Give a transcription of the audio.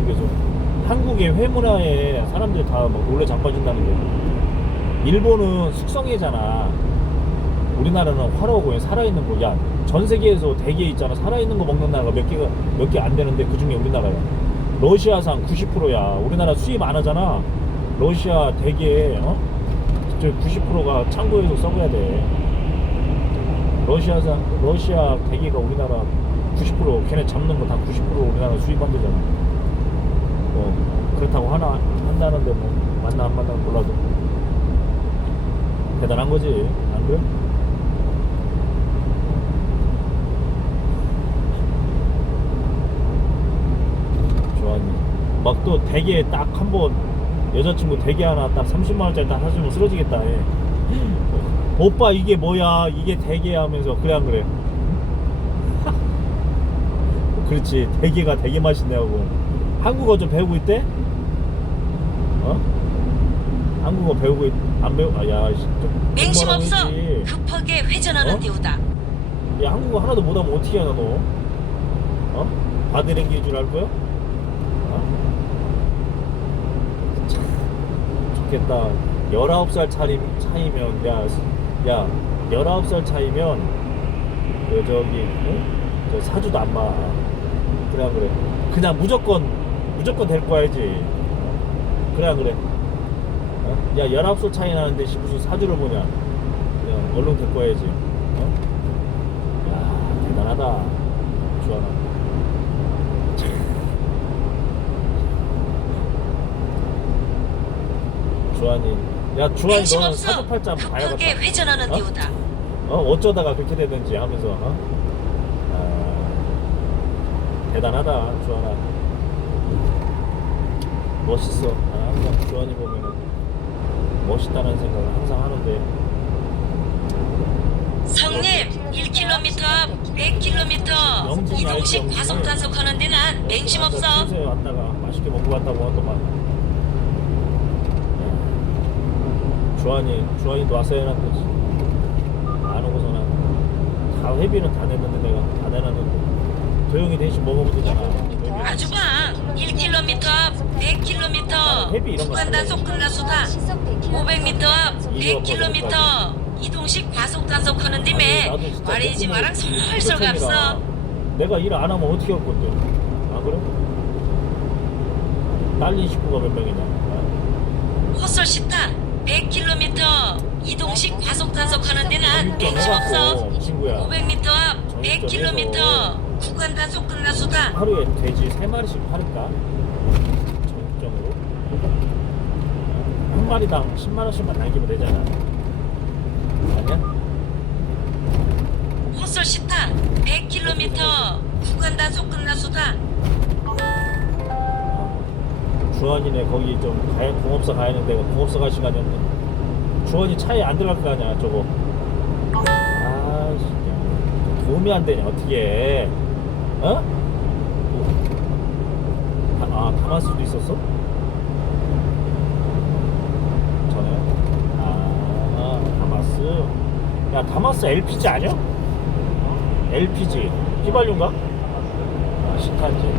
얘기하고 계속 한국의 회문화에 사람들이 다막 놀래 자빠진다는 게 일본은 숙성회잖아. 우리나라는 화로고 살아있는 거 야 전 세계에서 대게 있잖아. 살아있는 거 먹는 나라가 몇 개가 몇 개 안 되는데 그 중에 우리나라야. 러시아산 90%야. 우리나라 수입 안 하잖아. 러시아 대게 어? 저 90%가 창고에서 썩어야 돼. 러시아산 러시아 대게가 우리나라 90% 걔네 잡는 거 다 90% 우리나라 수입한대잖아 뭐 그렇다고 하나 한다는데 뭐 맞나 안 맞나 몰라도 대단한 거지 안 그래? 좋아하니 막또 대게 딱 한 번 여자친구 대게 하나 딱 30만 원짜리 딱 사주면 쓰러지겠다 얘. 오빠 이게 뭐야? 이게 대게야 하면서 그래 안 그래? 그렇지. 대게가 되게 맛있네 하고 한국어 좀 배우고 있대? 어? 한국어 배우고 있... 안 배우... 아야 맹심 없어 급하게 회전하는 어? 데우다 야 한국어 하나도 못하면 어떻게 하나 너? 어? 바디랭귀지 줄알 거야? 어? 참 좋겠다 19살 차림, 차이면 야, 야 19살 차이면 그 저기 응? 저 사주도 안 봐. 안 그래 그냥 무조건 무조건 될 거야지. 그래 안 그래? 어? 야 19살 차이 나는데 씨, 무슨 사주를 보냐? 그냥 얼른 될 거야지. 어? 야 대단하다. 주하나 주한이 야 맹심 너는 사주팔자 한번 봐야겠다. 회전하는 어? 데우다. 어 어쩌다가 그렇게 되는지 하면서 어? 아, 대단하다 주한아 멋있어. 나 항상 주한이 보면은 멋있다는 생각을 항상 하는데. 성님 1km 앞 100km 영진이 이동식 과속? 단속하는 데는 맹심 없어 왔다가 맛있게 먹고 갔다고 하더만. 주한이 주한이도 왔어야 했는데 안 오고서는 다 회비는 다 냈는데 내가 다 내놨는데. 도영이 대신 먹으면 되잖아 아주방 1km 앞 100km 회비 이런 거 구간 단속 끝나수다 500m 앞 이거 100km 이동식 과속 단속하는 데에 말이지 마랑 설설. 값어 내가 일 안 하면 어떻게 할 건데? 안 그래? 딸린 식구가 몇 명이냐? 어? 헛설 식당 100km 이동식 과속 단속하는 데는 맹심 없어. 해갖고 친구야. 500m 앞 정립 좀 100km 구 간 단속 끝나수다. 하루에 돼지 3마리씩 팔을까? 전국적으로. 한 마리당 10만원씩만 남기면 되잖아. 아니야? 헛설 식당 100km 구간 단속 끝나수다. 아, 주원이네 거기 좀 가야, 공업사 가야 하는데 공업사 갈 시간이 없네. 주원이 차에 안 들어갈 거 아니야 저거. 아씨 도움이 안 되냐 어떻게. 해 어? 다, 아 다마스도 있었어? 전에 아 다마스 야 다마스 LPG 아니야? LPG 휘발유인가? 아 식탄지